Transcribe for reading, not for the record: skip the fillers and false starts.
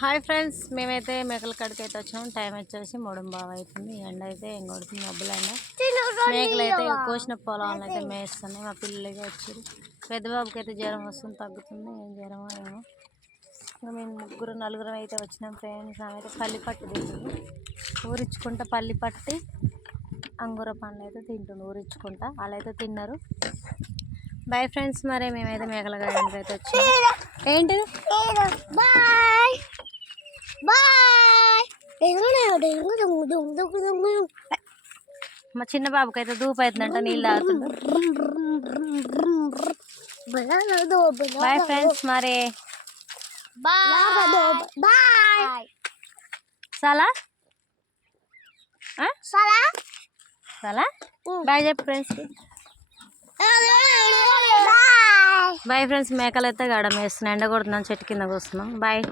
Hi friends, మేమైతే మేకల కాడికి అయితే వచ్చాము. టైం వచ్చేసి 3:15 అవుతుంది. ఎండ అయితే ఏం కొడుతుంది, మబ్బులు ఎండ. మేకలు అయితే కోసిన పొలాలను అయితే మేస్తున్నాయి. మా పిల్లలకి వచ్చారు. పెద్ద బాబుకి అయితే జ్వరం వస్తుంది, తగ్గుతుంది. ఏం జ్వరమో ఏమో. ఇంకా మేము నలుగురం అయితే వచ్చినాం ఫ్రెండ్స్. అయితే పల్లి పట్టు తింటుంది, ఊరించుకుంటా పల్లి పట్టి అంగూర పండ్లు అయితే తింటుంది ఊరించుకుంటా. వాళ్ళు అయితే తిన్నారు. బాయ్ ఫ్రెండ్స్, మరి మేమైతే మేకల గాయడానికి అయితే వచ్చాము. ఏంటిది బాయ్ బాయ్. మా చిన్న బాబుకి అయితే దూపు అవుతుందంట, నీళ్ళు తాగుతుంది. బాయ్ ఫ్రెండ్స్, మరి బాయ్. చాలా చాలా బాయ్ చెప్పు ఫ్రెండ్స్. బాయ్ ఫ్రెండ్స్, మేకలు అయితే గడం వేస్తున్నాయి. ఎండ కొడుతున్నాం, చెట్టు కింద కూస్తున్నాం. బాయ్.